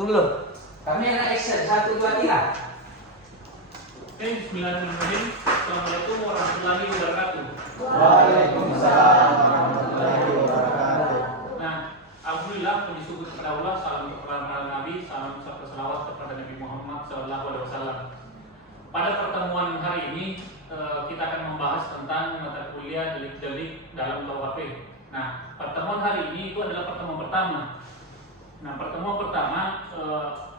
Dulu. Kamera action 1 2 3. Oke, bismillahirrahmanirrahim. Assalamualaikum warahmatullahi wabarakatuh. Waalaikumsalam warahmatullahi wabarakatuh. Nah, alhamdulillah puji syukur kepada Allah, salam untuk para nabi, salam serta salawat kepada Nabi Muhammad SAW. Pada pertemuan hari ini kita akan membahas tentang mata kuliah delik-delik dalam KUHP. Nah, pertemuan hari ini itu adalah pertemuan pertama. Nah, pertemuan pertama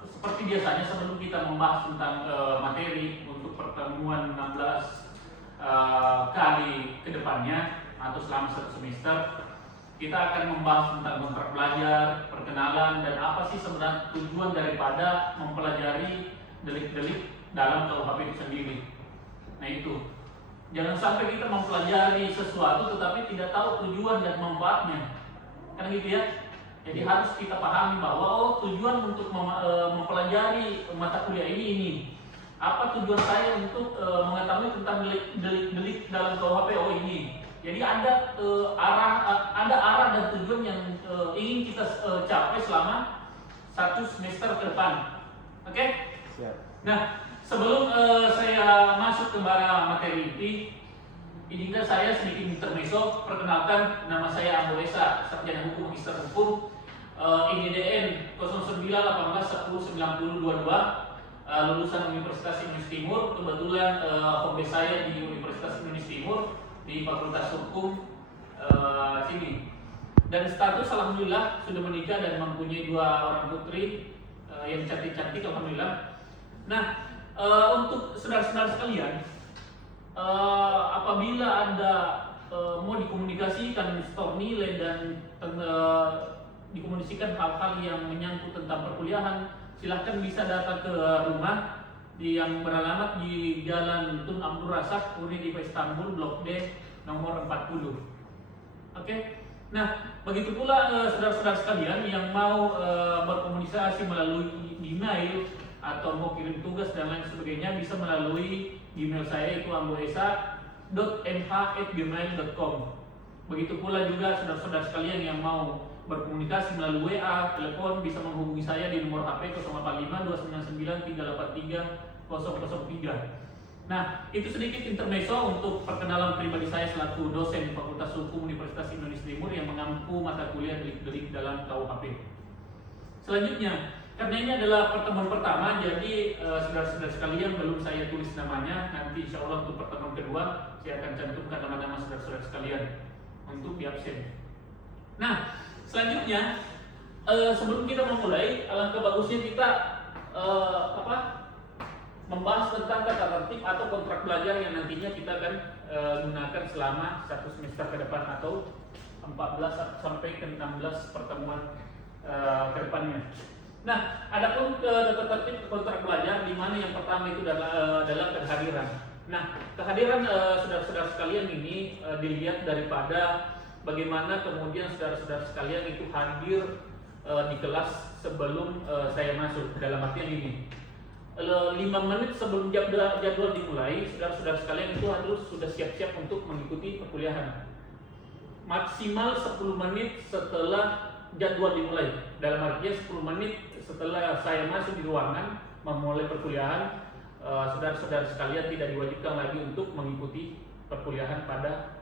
seperti biasanya sebelum kita membahas tentang materi untuk pertemuan 16 kali ke depannya atau selama satu semester, kita akan membahas tentang kontrak belajar, perkenalan, dan apa sih sebenarnya tujuan daripada mempelajari delik-delik dalam KUHP itu sendiri. Nah itu, jangan sampai kita mempelajari sesuatu tetapi tidak tahu tujuan dan manfaatnya, kan gitu ya. Jadi harus kita pahami bahwa tujuan untuk mempelajari mata kuliah ini. Apa tujuan saya untuk mengetahui tentang delik-delik dalam KUHP ini. Jadi ada arah dan tujuan yang ingin kita capai selama satu semester ke depan. Oke? Siap. Nah, sebelum saya masuk ke materi inti, izinkan saya sedikit intermezzo. Perkenalkan, nama saya Ambo Esa, sarjana hukum magister hukum, INIDN 0918109022, lulusan Universitas Indonesia Timur. Kebetulan home base saya di Universitas Indonesia Timur di Fakultas Hukum sini. Dan status alhamdulillah sudah menikah dan mempunyai 2 orang putri yang cantik-cantik alhamdulillah. Nah, untuk saudara-saudara sekalian, apabila Anda mau dikomunikasikan store nilai dan dikomunikasikan hal-hal yang menyangkut tentang perkuliahan, silahkan bisa datang ke rumah yang beralamat di Jalan Tun Abdul Razak, Unit IPA Istanbul, Blok D, nomor 40. Oke? Nah, begitu pula saudara-saudara sekalian yang mau berkomunikasi melalui email atau mau kirim tugas dan lain sebagainya, bisa melalui email saya, yaitu amboesa.mh@gmail.com. Begitu pula juga saudara-saudara sekalian yang mau berkomunikasi melalui WA, telepon, bisa menghubungi saya di nomor HP 085299383003. Nah, itu sedikit intermezzo untuk perkenalan pribadi saya selaku dosen di Fakultas Hukum Universitas Indonesia Timur yang mengampu mata kuliah delik-delik dalam KUHP. Selanjutnya, karena ini adalah pertemuan pertama, jadi saudara-saudara sekalian belum saya tulis namanya. Nanti insya Allah untuk pertemuan kedua saya akan cantumkan nama-nama saudara-saudara sekalian untuk di absen. Nah, selanjutnya sebelum kita memulai, alangkah bagusnya kita membahas tentang tata tertib atau kontrak belajar yang nantinya kita akan gunakan selama satu semester ke depan atau 14 sampai ke 16 pertemuan ke depannya. Nah, adapun tata tertib kontrak belajar, di mana yang pertama itu adalah kehadiran. Nah, kehadiran saudara-saudara sekalian ini dilihat daripada bagaimana kemudian saudara-saudara sekalian itu hadir di kelas sebelum saya masuk. Dalam artian ini, 5 menit sebelum jadwal dimulai, saudara-saudara sekalian itu harus sudah siap-siap untuk mengikuti perkuliahan. Maksimal 10 menit setelah jadwal dimulai. Dalam artinya 10 menit setelah saya masuk di ruangan memulai perkuliahan, saudara-saudara sekalian tidak diwajibkan lagi untuk mengikuti perkuliahan pada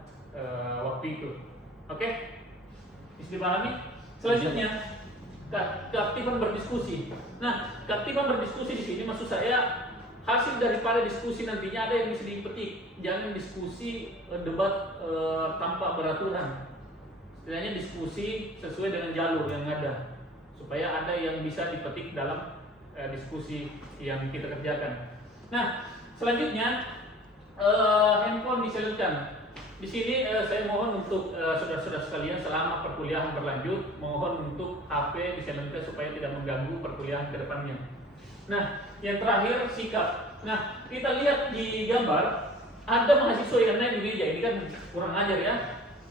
waktu itu. Oke? Bisa dipahami? Selanjutnya, keaktifan berdiskusi. Nah, keaktifan berdiskusi di sini maksud saya hasil daripada diskusi nantinya ada yang bisa dipetik. Jangan diskusi debat tanpa beraturan. Setidaknya diskusi sesuai dengan jalur yang ada, supaya ada yang bisa dipetik dalam diskusi yang kita kerjakan. Nah, selanjutnya handphone diselipkan. Di sini saya mohon untuk saudara-saudara sekalian selama perkuliahan berlanjut, mohon untuk HP diselipkan supaya tidak mengganggu perkuliahan ke depannya. Nah, yang terakhir sikap. Nah, kita lihat di gambar ada mahasiswa yang naik di meja, ini kan kurang ajar ya.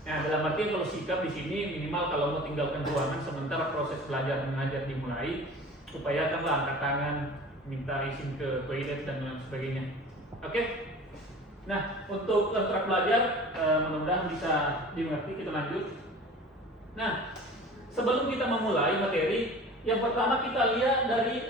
Nah, dalam artian kalau sikap di sini minimal kalau mau tinggalkan ruangan sementara proses belajar mengajar dimulai, upayakanlah angkat tangan, minta izin ke toilet dan lain sebagainya. Oke? Nah, untuk kontrak belajar mudah-mudahan bisa dimengerti. Kita lanjut. Nah, sebelum kita memulai materi, yang pertama kita lihat dari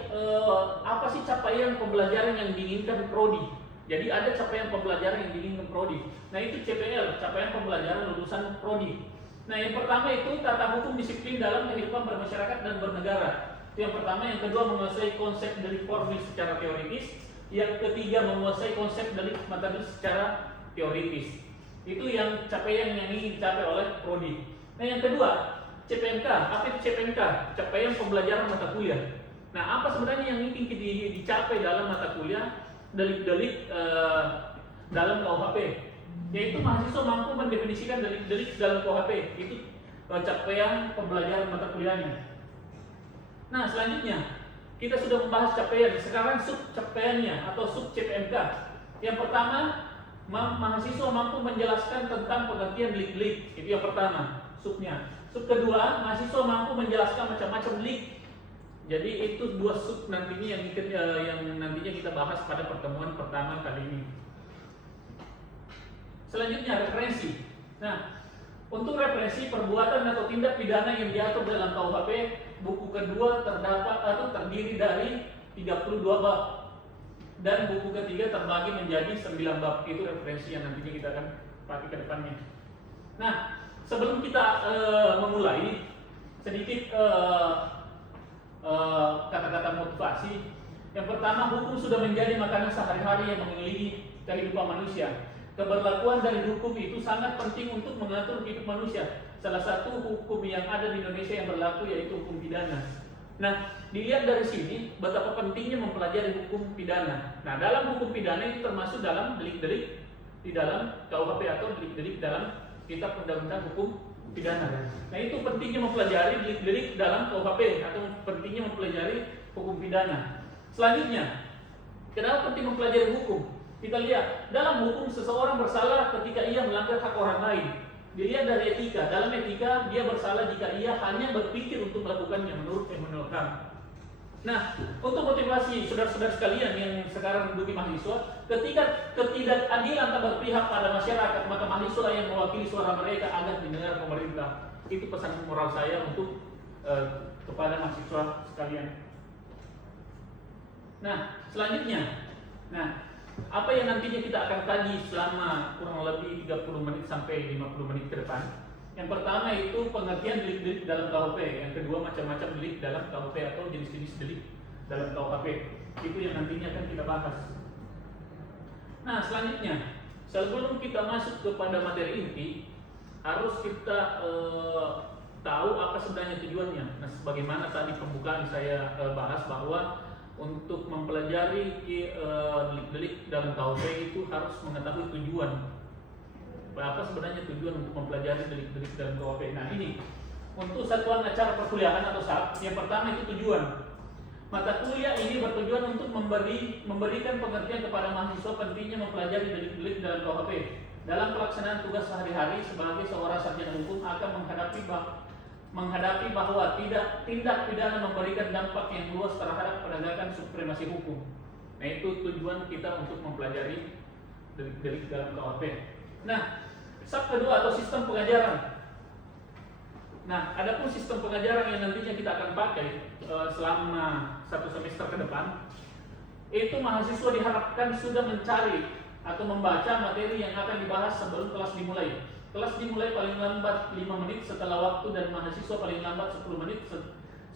apa sih capaian pembelajaran yang diinginkan prodi. Jadi ada capaian pembelajaran yang diinginkan prodi. Nah itu CPL, capaian pembelajaran lulusan prodi. Nah yang pertama itu tata hukum disiplin dalam kehidupan bermasyarakat dan bernegara. Itu yang pertama. Yang kedua menguasai konsep delik formil secara teoritis. Yang ketiga menguasai konsep delik material secara teoritis. Itu yang capaian yang ingin dicapai oleh prodi. Nah yang kedua CPMK. Apa itu CPMK? Capaian pembelajaran mata kuliah. Nah apa sebenarnya yang ingin dicapai dalam mata kuliah delik-delik dalam KUHP? Yaitu mahasiswa mampu mendefinisikan delik-delik dalam KUHP. Itu capaian pembelajaran mata kuliahnya. Nah selanjutnya kita sudah membahas capaian. Sekarang sub capaiannya atau sub CPMK. Yang pertama mahasiswa mampu menjelaskan tentang pengertian delik-delik. Itu yang pertama subnya. Sub kedua mahasiswa mampu menjelaskan macam-macam delik. Jadi itu dua sub nantinya yang nantinya kita bahas pada pertemuan pertama kali ini. Selanjutnya referensi. Nah, untuk referensi perbuatan atau tindak pidana yang diatur dalam KUHP, buku kedua terdapat atau terdiri dari 32 bab dan buku ketiga terbagi menjadi 9 bab. Itu referensi yang nantinya kita akan pakai ke depannya. Nah, sebelum kita memulai sedikit kata-kata motivasi. Yang pertama, hukum sudah menjadi makanan sehari-hari yang mengelilingi kehidupan manusia. Keberlakuan dari hukum itu sangat penting untuk mengatur hidup manusia. Salah satu hukum yang ada di Indonesia yang berlaku yaitu hukum pidana. Nah, dilihat dari sini betapa pentingnya mempelajari hukum pidana. Nah, dalam hukum pidana itu termasuk dalam delik-delik di dalam KUHP atau delik-delik dalam Kitab Undang-Undang Hukum Pidana. Nah, itu pentingnya mempelajari delik-delik dalam KUHP atau pentingnya mempelajari hukum pidana. Selanjutnya, kenapa penting mempelajari hukum? Kita lihat, dalam hukum seseorang bersalah ketika ia melanggar hak orang lain. Dilihat dari etika. Dalam etika, dia bersalah jika ia hanya berpikir untuk melakukannya menurut Immanuel Kant. Nah, untuk motivasi saudara-saudara sekalian yang sekarang menduduki mahasiswa, ketika ketidakadilan tak berpihak pada masyarakat, maka mahasiswa yang mewakili suara mereka agar didengar pemerintah. Itu pesan moral saya untuk kepada mahasiswa sekalian. Nah, selanjutnya, apa yang nantinya kita akan kaji selama kurang lebih 30 menit sampai 50 menit ke depan. Yang pertama itu pengertian delik-delik dalam KUHP. Yang kedua macam-macam delik dalam KUHP atau jenis-jenis delik dalam KUHP. Itu yang nantinya akan kita bahas. Nah selanjutnya, sebelum kita masuk kepada materi inti, harus kita tahu apa sebenarnya tujuannya. Nah sebagaimana tadi pembukaan saya bahas bahwa untuk mempelajari delik-delik dalam KUHP itu harus mengetahui tujuan. Apa sebenarnya tujuan untuk mempelajari delik-delik dalam KUHP? Nah ini untuk satuan acara perkuliahan atau SAP. Yang pertama itu tujuan. Mata kuliah ini bertujuan untuk memberikan pengertian kepada mahasiswa pentingnya mempelajari delik-delik dalam KUHP. Dalam pelaksanaan tugas sehari-hari sebagai seorang sarjana hukum akan menghadapi bahwa tindak pidana memberikan dampak yang luas terhadap penegakan supremasi hukum. Nah itu tujuan kita untuk mempelajari delik-delik dalam KUHP. Nah, SAP kedua atau sistem pengajaran. Nah, adapun sistem pengajaran yang nantinya kita akan pakai selama 1 semester ke depan, itu mahasiswa diharapkan sudah mencari atau membaca materi yang akan dibahas sebelum kelas dimulai. Kelas dimulai paling lambat 5 menit setelah waktu dan mahasiswa paling lambat 10 menit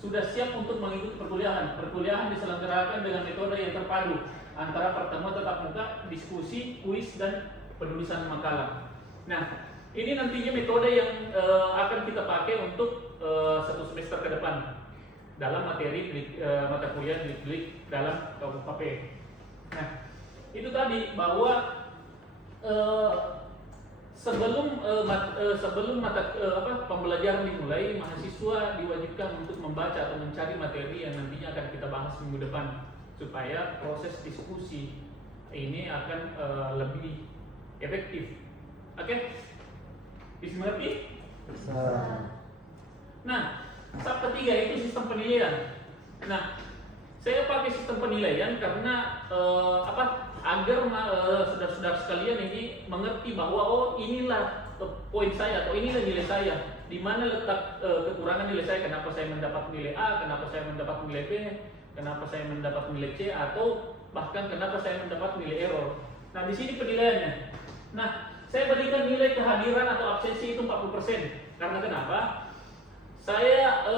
sudah siap untuk mengikuti perkuliahan. Perkuliahan diselenggarakan dengan metode yang terpadu antara pertemuan tatap muka, diskusi, kuis, dan penulisan makalah. Nah, ini nantinya metode yang akan kita pakai untuk 1 semester ke depan dalam materi mata kuliah delik dalam KUHP. Nah, itu tadi bahwa sebelum pembelajaran dimulai, mahasiswa diwajibkan untuk membaca atau mencari materi yang nantinya akan kita bahas minggu depan supaya proses diskusi ini akan lebih efektif. Oke? Bisa mengerti? Bisa. Nah, SAP ketiga itu sistem penilaian. Nah, saya pakai sistem penilaian karena agar saudara-saudara sekalian ini mengerti bahwa inilah poin saya atau inilah nilai saya. di mana letak kekurangan nilai saya, kenapa saya mendapat nilai A, kenapa saya mendapat nilai B, kenapa saya mendapat nilai C, atau bahkan kenapa saya mendapat nilai error. Nah, di sini penilaiannya. Nah, saya berikan nilai kehadiran atau absensi itu 40%. Karena kenapa? Saya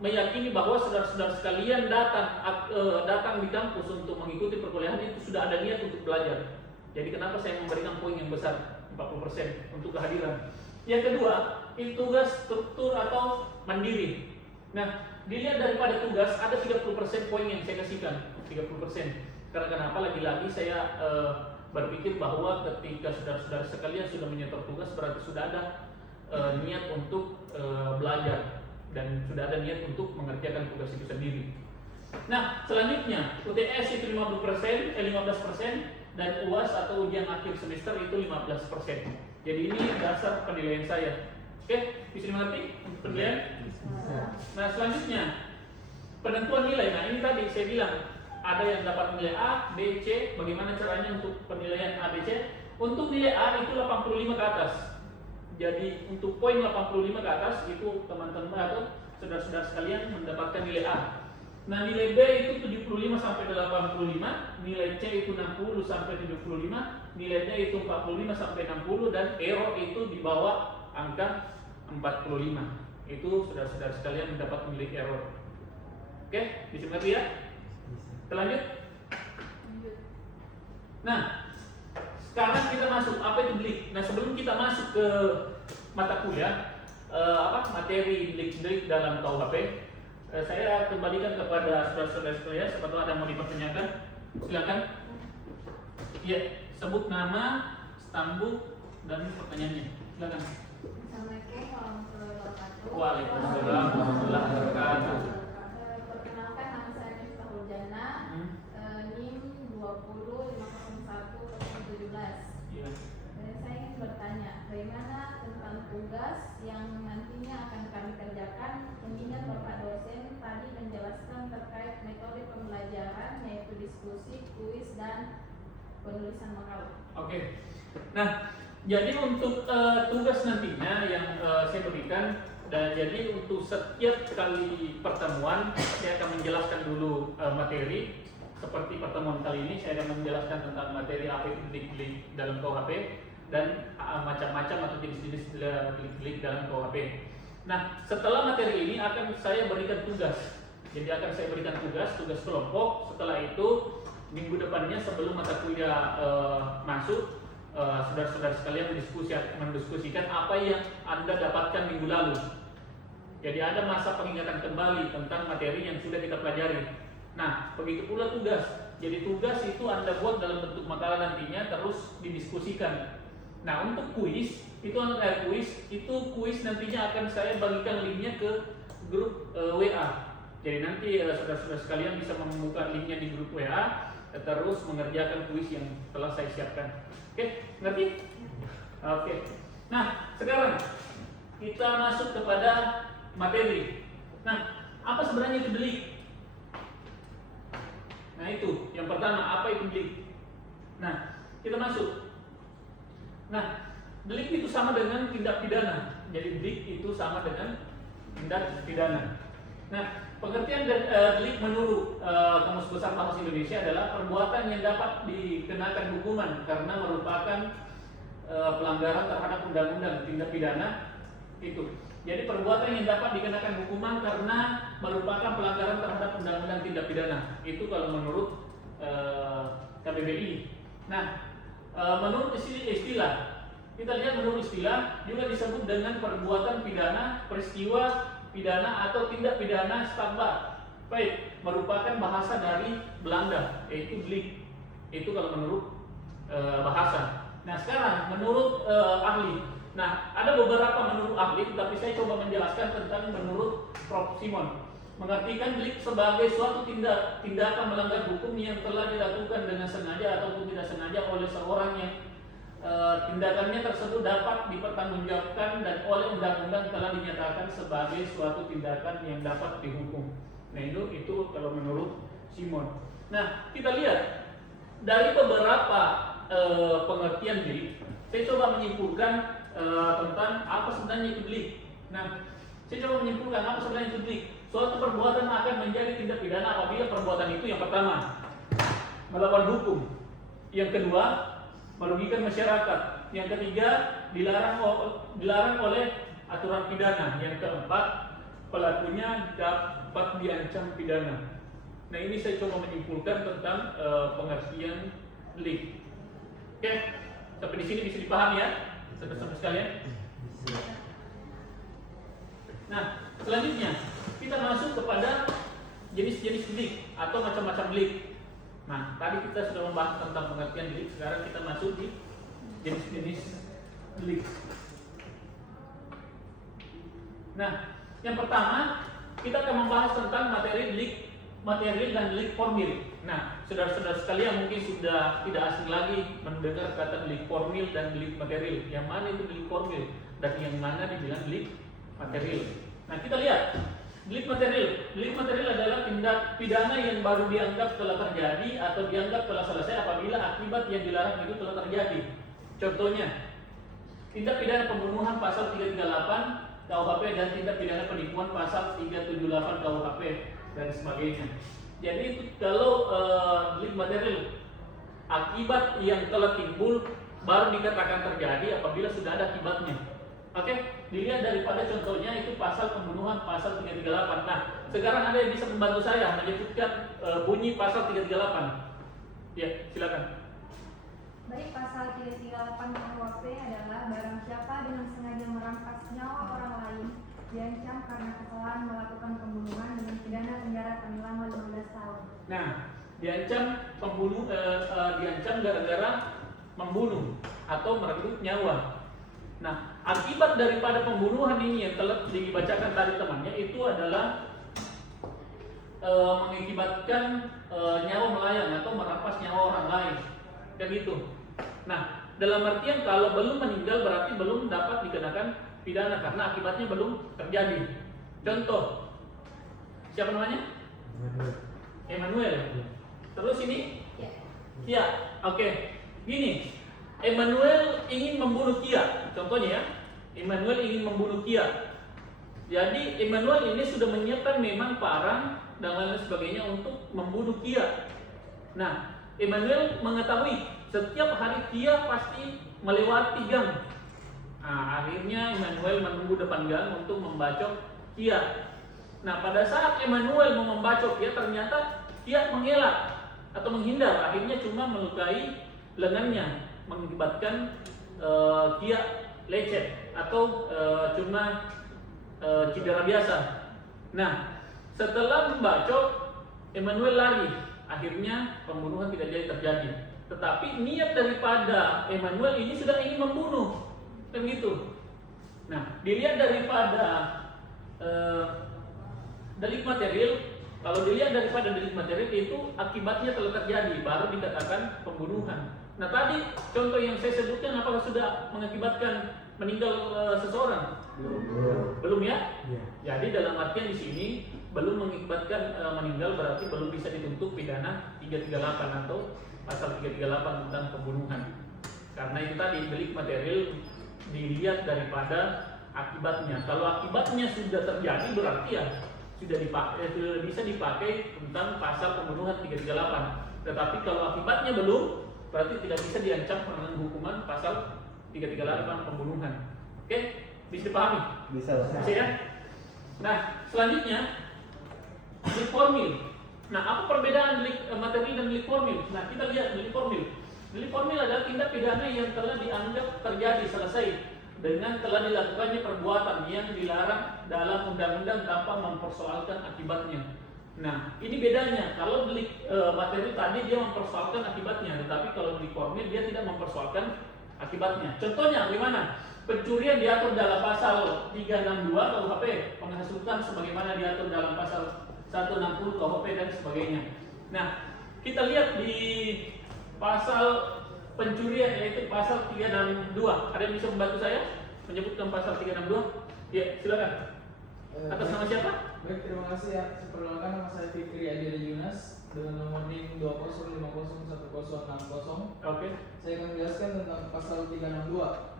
meyakini bahwa saudara-saudara sekalian datang di kampus untuk mengikuti perkuliahan itu sudah ada niat untuk belajar. Jadi kenapa saya memberikan poin yang besar 40% untuk kehadiran. Yang kedua, itu tugas struktur atau mandiri. Nah, dilihat daripada tugas ada 30% poin yang saya kasihkan, 30%. Karena kenapa? Lagi-lagi saya berpikir bahwa ketika saudara-saudara sekalian sudah menyetor tugas berarti sudah ada niat untuk belajar dan sudah ada niat untuk mengerjakan tugas itu sendiri. Nah, selanjutnya UTS itu 15% dan UAS atau ujian akhir semester itu 15%. Jadi ini dasar penilaian saya. Oke, bisa dimengerti untuk penilaian? Nah, selanjutnya penentuan nilai. Nah, ini tadi saya bilang ada yang dapat nilai A, B, C. Bagaimana caranya untuk penilaian A, B, C? Untuk nilai A itu 85 ke atas. Jadi untuk poin 85 ke atas itu teman-teman atau saudara-saudara sekalian mendapatkan nilai A. Nah, nilai B itu 75 sampai 85, nilai C itu 60 sampai 75, nilai D itu 45 sampai 60 dan error itu di bawah angka 45. Itu saudara-saudara sekalian mendapat nilai error. Oke, bisa mengerti ya? Kita lanjut. Nah, sekarang kita masuk apa itu delik. Nah, sebelum kita masuk ke mata kuliah, materi delik dalam KUHP, saya kembalikan kepada saudara-saudara sekalian. Siapa tahu ada yang mau dipertanyakan, silakan. Ya, sebut nama, stambuk dan pertanyaannya. Silakan. Assalamualaikum warahmatullahi wabarakatuh. Waalaikumsalam warahmatullahi wabarakatuh. Perkenalkan, nama saya Miftahul Jannah, NIM 20501017. Iya. Saya ingin bertanya, bagaimana tentang tugas yang nantinya akan kami kerjakan, mengingat Bapak dosen tadi menjelaskan terkait metode pembelajaran yaitu diskusi, kuis, dan penulisan makalah. Oke. Nah, jadi untuk tugas nantinya yang saya berikan, dan jadi untuk setiap kali pertemuan saya akan menjelaskan dulu materi. Seperti pertemuan kali ini saya akan menjelaskan tentang materi apa itu delik dalam KUHP dan macam-macam atau jenis-jenis delik dalam KUHP. Nah, setelah materi ini akan saya berikan tugas. Jadi akan saya berikan tugas kelompok. Setelah itu minggu depannya sebelum mata kuliah masuk, saudara-saudara sekalian mendiskusikan apa yang Anda dapatkan minggu lalu. Jadi ada masa pengingatan kembali tentang materi yang sudah kita pelajari. Nah, begitu pula tugas. Jadi tugas itu Anda buat dalam bentuk makalah nantinya terus didiskusikan. Nah, untuk kuis kuis nantinya akan saya bagikan linknya ke grup WA. Jadi nanti saudara-saudara sekalian bisa membuka linknya di grup WA, terus mengerjakan kuis yang telah saya siapkan. Oke, ngerti? Oke. Nah, sekarang kita masuk kepada materi. Nah, apa sebenarnya itu delik? Nah, itu yang pertama, apa itu delik? Nah, kita masuk. Nah, delik itu sama dengan tindak pidana. Jadi delik itu sama dengan tindak pidana. Nah, pengertian delik menurut Kamus Besar Bahasa Indonesia adalah perbuatan yang dapat dikenakan hukuman karena merupakan pelanggaran terhadap undang-undang tindak pidana itu. Jadi perbuatan yang dapat dikenakan hukuman karena merupakan pelanggaran terhadap undang-undang tindak pidana. Itu kalau menurut KBBI. Nah, menurut istilah, kita lihat menurut istilah juga disebut dengan perbuatan pidana, peristiwa pidana atau tindak pidana stambat. Baik, merupakan bahasa dari Belanda, yaitu delik. Itu kalau menurut bahasa. Nah, sekarang menurut ahli. Nah, ada beberapa menurut ahli, tapi saya coba menjelaskan tentang menurut Prof. Simon. Mengartikan delik sebagai suatu tindakan melanggar hukum yang telah dilakukan dengan sengaja ataupun tidak sengaja oleh seorang yang tindakannya tersebut dapat dipertanggungjawabkan dan oleh undang-undang telah dinyatakan sebagai suatu tindakan yang dapat dihukum. Nah, itu kalau menurut Simon. Nah, kita lihat dari beberapa pengertian delik, saya coba menyimpulkan tentang apa sebenarnya itu delik. Nah, saya coba menyimpulkan apa sebenarnya itu delik. Suatu perbuatan akan menjadi tindak pidana apabila perbuatan itu yang pertama melawan hukum, yang kedua merugikan masyarakat, yang ketiga dilarang oleh aturan pidana, yang keempat pelakunya dapat diancam pidana. Nah, ini saya coba menyimpulkan tentang pengertian delik. Oke, sampai di sini bisa dipahami ya, saudara-saudara sekalian. Nah, selanjutnya kita masuk kepada jenis-jenis delik atau macam-macam delik. Nah, tadi kita sudah membahas tentang pengertian delik, sekarang kita masuk di jenis-jenis delik. Nah, yang pertama kita akan membahas tentang materi delik material dan delik formil. Nah, saudara-saudara sekalian mungkin sudah tidak asing lagi mendengar kata delik formil dan delik material. Yang mana itu delik formil dan yang mana dibilang delik material. Nah, kita lihat delik material. Delik material adalah tindak pidana yang baru dianggap telah terjadi atau dianggap telah selesai apabila akibat yang dilarang itu telah terjadi. Contohnya, tindak pidana pembunuhan pasal 338 KUHP dan tindak pidana penipuan pasal 378 KUHP dan sebagainya. Jadi itu kalau delik material, akibat yang telah timbul baru dikatakan terjadi apabila sudah ada akibatnya. Oke, dilihat daripada contohnya itu pasal pembunuhan pasal 338. Nah, sekarang ada yang bisa membantu saya menyebutkan bunyi pasal 338. Ya, silakan. Baik, pasal 338 KUHP adalah barang siapa dengan sengaja merampas nyawa orang lain diancam karena kesalahan melakukan pembunuhan dengan pidana penjara paling lama 15 tahun. Nah, diancam diancam gara-gara membunuh atau merenggut nyawa. Nah, akibat daripada pembunuhan ini yang telah dibacakan tadi temannya itu adalah mengakibatkan nyawa melayang atau merampas nyawa orang lain. Kayak gitu. Nah, dalam artian kalau belum meninggal berarti belum dapat dikenakan pidana karena akibatnya belum terjadi. Contoh, siapa namanya? Emmanuel. Terus ini? Ya, oke. Gini, Emmanuel ingin membunuh Kia. Contohnya ya, Emmanuel ingin membunuh Kia. Jadi Emmanuel ini sudah menyiapkan memang parang dan lain sebagainya untuk membunuh Kia. Nah, Emmanuel mengetahui setiap hari Kia pasti melewati gang. Nah, akhirnya Emmanuel menunggu depan gang untuk membacok Kia. Nah, pada saat Emmanuel mau membacok Kia, ternyata Kia mengelak atau menghindar. Akhirnya cuma melukai lengannya, mengakibatkan Kia lecet atau cuma cedera biasa. Nah, setelah membacok, Emmanuel lari. Akhirnya pembunuhan tidak jadi terjadi. Tetapi niat daripada Emmanuel ini sudah ingin membunuh, kan gitu. Nah, dilihat daripada delik material. Kalau dilihat daripada delik material itu akibatnya telah terjadi, baru dikatakan pembunuhan. Nah, tadi contoh yang saya sebutkan apakah sudah mengakibatkan meninggal seseorang? Belum ya? Jadi dalam artian di sini belum mengakibatkan meninggal berarti belum bisa dituntut pidana 338 atau pasal 338 tentang pembunuhan. Karena itu tadi delik material dilihat daripada akibatnya. Kalau akibatnya sudah terjadi berarti ya sudah bisa dipakai tentang pasal pembunuhan 338. Tetapi kalau akibatnya belum, berarti tidak bisa diancam dengan hukuman pasal 338 pembunuhan. Oke, bisa dipahami? Bisa ya? Nah, selanjutnya delik formil. Nah, apa perbedaan delik material dan delik formil? Nah, kita lihat delik formil. Delik formil adalah tindak pidana yang telah dianggap terjadi selesai dengan telah dilakukannya perbuatan yang dilarang dalam undang-undang tanpa mempersoalkan akibatnya. Nah, ini bedanya. Kalau delik material tadi dia mempersoalkan akibatnya, tetapi kalau delik formil dia tidak mempersoalkan akibatnya. Contohnya gimana? Pencurian diatur dalam pasal 362 KUHP, penghasutan sebagaimana diatur dalam pasal 160 KUHP dan sebagainya. Nah, kita lihat di pasal pencurian yaitu pasal 362. Ada yang bisa membantu saya menyebutkan pasal 362? Ya, silakan. Atas nama siapa? Baik, terima kasih ya. Perkenalkan, nama saya Fikri Adira Yunas dengan nomor NIM 20501060. Oke. Saya akan menjelaskan tentang pasal 362.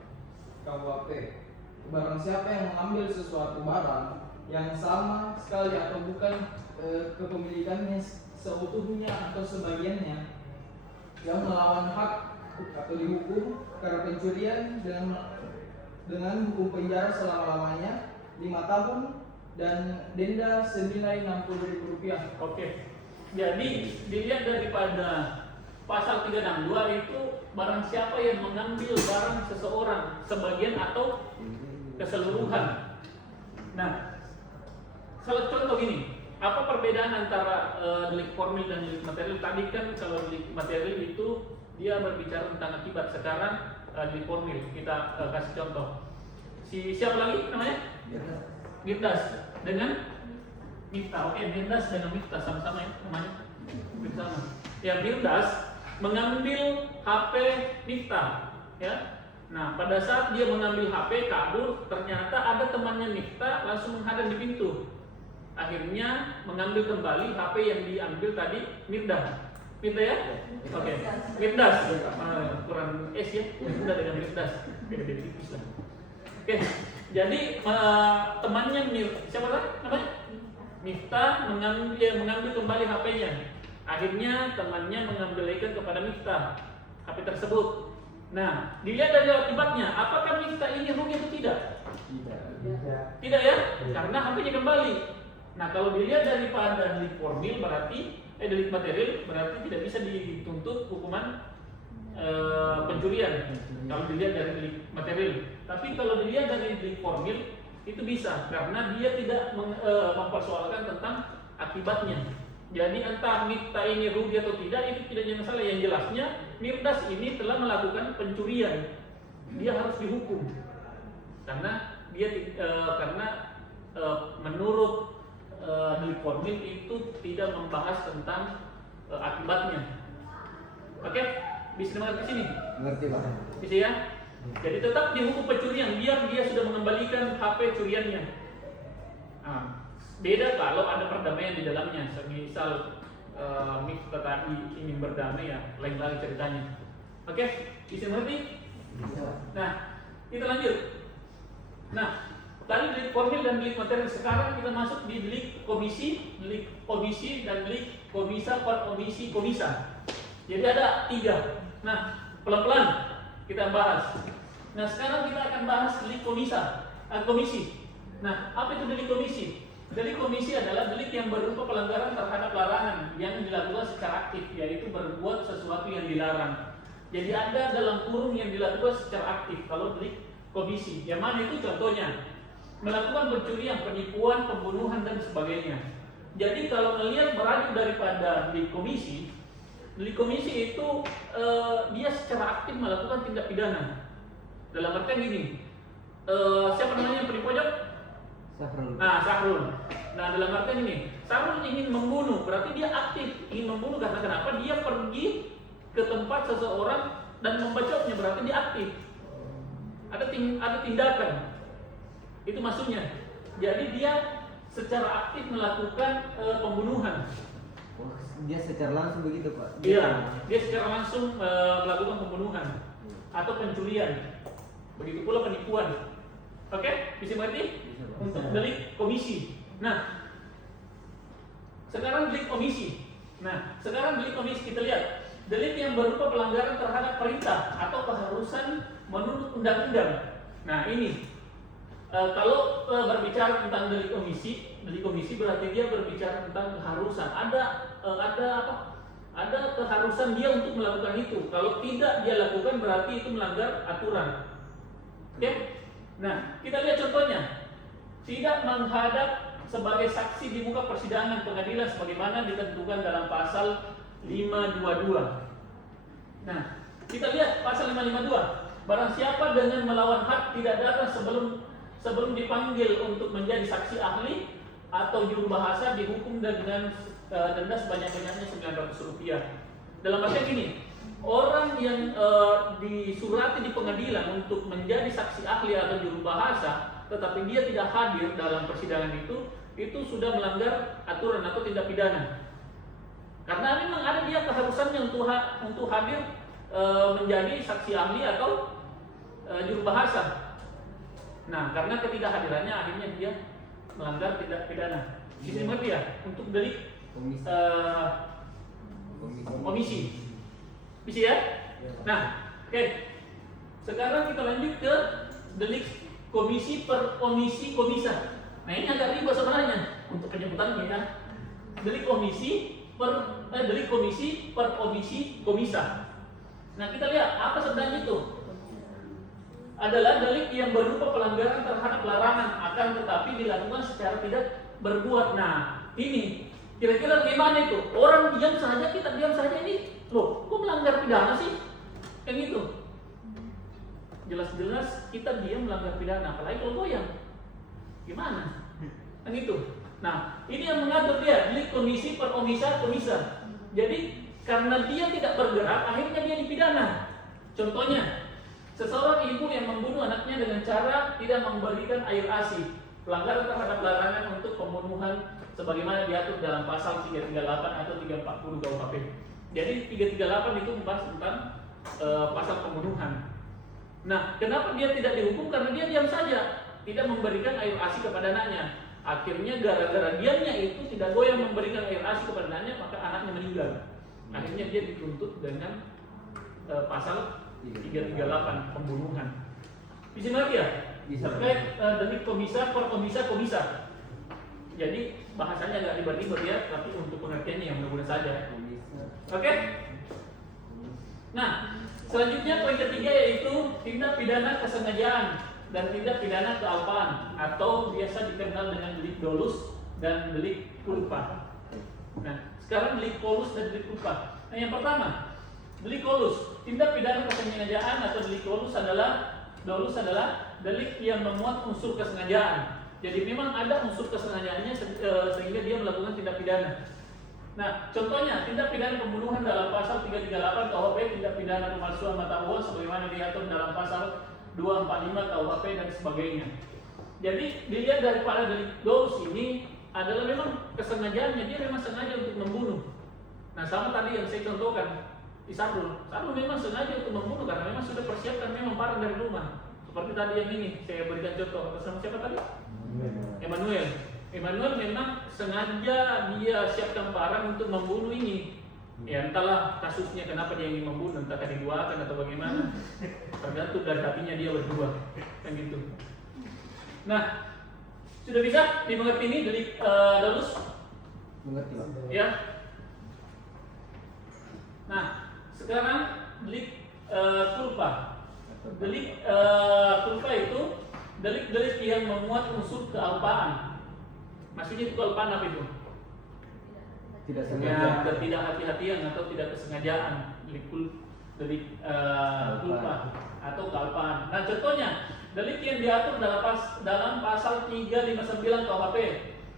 KUHP. Barang siapa yang mengambil sesuatu barang yang sama sekali atau bukan kepemilikannya seutuhnya atau sebagiannya, yang melawan hak atau dihukum karena pencurian dengan hukum penjara selama-lamanya 5 tahun dan denda senilai Rp60.000. Oke. Jadi dilihat daripada pasal 362 itu barang siapa yang mengambil barang seseorang sebagian atau keseluruhan. Nah, salah contoh gini, apa perbedaan antara delik formil dan delik material? Tadi kan kalau delik material itu dia berbicara tentang akibat. Sekarang delik formil kita kasih contoh. Siapa lagi namanya? Mirdas dengan Miftah. Oke, Mirdas dengan Miftah sama-sama ya namanya. Bersama. Ya, Mirdas mengambil HP Miftah, ya. Nah, pada saat dia mengambil HP kabur, ternyata ada temannya Miftah langsung menghadang di pintu. Akhirnya mengambil kembali HP yang diambil tadi Mirdas. Mirdas ya? Oke. Mirdas. Kurang S ya. Mirdas dengan Mirdas. Beda-beda tipis lah. Oke. Jadi temannya siapa lagi namanya? Miftah mengambil kembali HP-nya. Akhirnya temannya mengembalikan kepada Miftah HP tersebut. Nah, dilihat dari akibatnya, apakah Miftah ini rugi atau tidak? Tidak ya? Karena HP-nya kembali. Nah, kalau dilihat daripada delik formil berarti delik material berarti tidak bisa dituntut hukuman pencurian. Kalau dilihat dari delik material. Tapi kalau dilihat dari delik formil itu bisa karena dia tidak mempersoalkan tentang akibatnya. Jadi entah Miftah ini rugi atau tidak itu tidak jadi masalah. Yang jelasnya Mirdas ini telah melakukan pencurian, dia harus dihukum karena dia menurut delik formil itu tidak membahas tentang akibatnya. Oke, bisa dengar ke sini? Ngerti Pak? Bisa ya? Jadi tetap dihukum pencurian biar dia sudah mengembalikan HP curiannya. Nah, beda kalau ada perdamaian di dalamnya. Misal Miftah tadi ingin berdamai ya, lain lagi ceritanya. Oke, bisa mengerti? Nah, kita lanjut. Nah, tadi delik formil dan delik material. Sekarang kita masuk di delik komisi dan delik komisa per komisa. Jadi ada 3. Nah, pelan-pelan kita bahas. Nah, sekarang kita akan bahas delik komisi. Nah, apa itu delik komisi? Delik komisi adalah delik yang berupa pelanggaran terhadap larangan yang dilakukan secara aktif, yaitu berbuat sesuatu yang dilarang. Jadi ada dalam kurung yang dilakukan secara aktif kalau delik komisi. Yang mana itu contohnya? Melakukan pencurian, penipuan, pembunuhan dan sebagainya. Jadi kalau melihat beradu daripada delik komisi itu dia secara aktif melakukan tindak pidana. Dalam artian gini, siapa namanya yang di pojok? Sahrul. Nah, dalam artian ini, Sahrul ingin membunuh, berarti dia aktif ingin membunuh karena kenapa? Dia pergi ke tempat seseorang dan membacoknya, berarti dia aktif. Ada tindakan. Itu maksudnya. Jadi dia secara aktif melakukan pembunuhan. Dia secara langsung begitu Pak? Iya, dia secara langsung melakukan pembunuhan atau pencurian. Begitu pula penipuan. Oke, bisa mengerti? Untuk delik komisi. Nah, sekarang delik komisi kita lihat delik yang berupa pelanggaran terhadap perintah atau keharusan menurut undang-undang. Nah, ini kalau berbicara tentang delik komisi berarti dia berbicara tentang keharusan. Ada keharusan dia untuk melakukan itu. Kalau tidak dia lakukan berarti itu melanggar aturan. Oke? Nah, kita lihat contohnya. Tidak menghadap sebagai saksi di muka persidangan pengadilan sebagaimana ditentukan dalam pasal 522. Nah, kita lihat pasal 552. Barang siapa dengan melawan hak tidak datang sebelum dipanggil untuk menjadi saksi ahli atau juru bahasa dihukum dengan denda sebanyak-banyaknya Rp900. Dalam artian gini, orang yang disurati di pengadilan untuk menjadi saksi ahli atau juru bahasa, tetapi dia tidak hadir dalam persidangan itu sudah melanggar aturan atau tindak pidana. Karena memang ada dia keharusannya untuk hadir menjadi saksi ahli atau juru bahasa. Nah, karena ketidakhadirannya akhirnya dia melanggar tindak pidana. Bisa mengerti ya? Untuk delik Komisi. omisi. Bisa ya? Nah, oke. Sekarang kita lanjut ke delik komisi per omisi komisa. Nah, ini agak ribet sebenarnya untuk penyebutannya ya. Delik komisi per omisi komisa. Nah, kita lihat apa sebenarnya itu. Adalah delik yang berupa pelanggaran terhadap larangan akan tetapi dilakukan secara tidak berbuat. Nah, ini kira-kira bagaimana itu? Orang diam saja, kita diam saja ini. Loh, kok melanggar pidana sih? Kan gitu. Jelas-jelas kita diam melanggar pidana, apalagi kalau goyang. Gimana? Kan gitu. Nah, ini yang mengatur dia, delik komisi per omisa komisa. Jadi, karena dia tidak bergerak, akhirnya dia dipidana. Contohnya, seseorang ibu yang membunuh anaknya dengan cara tidak memberikan air ASI, pelanggaran terhadap larangan untuk pembunuhan sebagaimana diatur dalam pasal 338 atau 340 KUHP. Jadi 338 itu membahas tentang pasal pembunuhan. Nah, kenapa dia tidak dihukum? Karena dia diam saja, tidak memberikan air ASI kepada anaknya. Akhirnya gara-gara diamnya itu tidak goyang memberikan air ASI kepada anaknya, maka anaknya meninggal. Akhirnya dia dituntut dengan pasal 338 pembunuhan. Bisa ngerti ya? Bisa. Terkait delik komisa per komisa. Jadi bahasanya agak ribet-ribet ya, tapi untuk pengertiannya yang mudah-mudahan saja. Oke? Nah, selanjutnya poin ketiga yaitu tindak pidana kesengajaan dan tindak pidana kealpaan atau biasa dikenal dengan delik dolus dan delik culpa. Nah, sekarang delik dolus dan delik culpa. Nah, yang pertama, delik dolus, tindak pidana kesengajaan atau delik dolus adalah delik yang memuat unsur kesengajaan. Jadi memang ada unsur kesengajaannya sehingga dia melakukan tindak pidana. Nah, contohnya tindak pidana pembunuhan dalam pasal 338 KUHP, tindak pidana pemalsuan mata uang sebagaimana diatur dalam pasal 245 KUHP dan sebagainya. Jadi dilihat daripada delik dolus ini adalah memang kesengajaannya, dia memang sengaja untuk membunuh. Nah, sama tadi yang saya contohkan di Sarul memang sengaja untuk membunuh karena memang sudah persiapkan memang barang dari rumah. Seperti tadi yang ini saya berikan contoh atas nama siapa tadi? Emmanuel memang sengaja dia siapkan barang untuk membunuh ini. Ya entahlah kasusnya kenapa dia ingin membunuh, entahkah diduakan atau bagaimana. Tergantung dari hatinya dia berdua, kan gitu. Nah, sudah bisa dimengerti ini delik dolus? Mengerti, Pak? Ya. Nah, sekarang delik culpa. Delik culpa itu delik-delik yang memuat unsur kealpaan. Maksudnya itu kealpaan apa itu? Tidak Ya, sengaja. ketidakhati-hatian atau tidak kesengajaan. Delik culpa atau kealpaan. Nah, contohnya delik yang diatur dalam pasal 359 KUHP,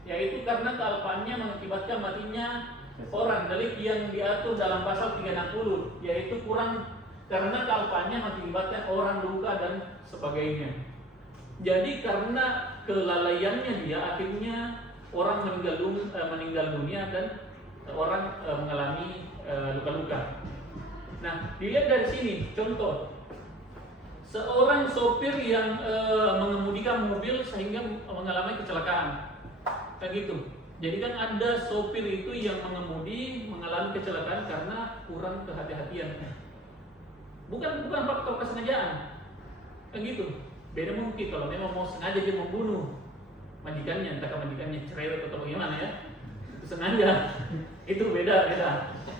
yaitu karena kealpaannya mengakibatkan matinya orang. Delik yang diatur dalam pasal 360, yaitu karena kealpaannya mengakibatkan orang luka dan sebagainya. Jadi karena kelalaiannya dia akhirnya orang meninggal dunia dan orang mengalami luka-luka. Nah, dilihat dari sini contoh seorang sopir yang mengemudikan mobil sehingga mengalami kecelakaan, kayak gitu. Jadi kan ada sopir itu yang mengemudi mengalami kecelakaan karena kurang kehati-hatian. Bukan faktor kesengajaan, kayak gitu. Beda mungkin kalau memang mau sengaja dia membunuh majikannya, entahkah majikannya cerewet atau bagaimana ya, itu sengaja. Itu beda.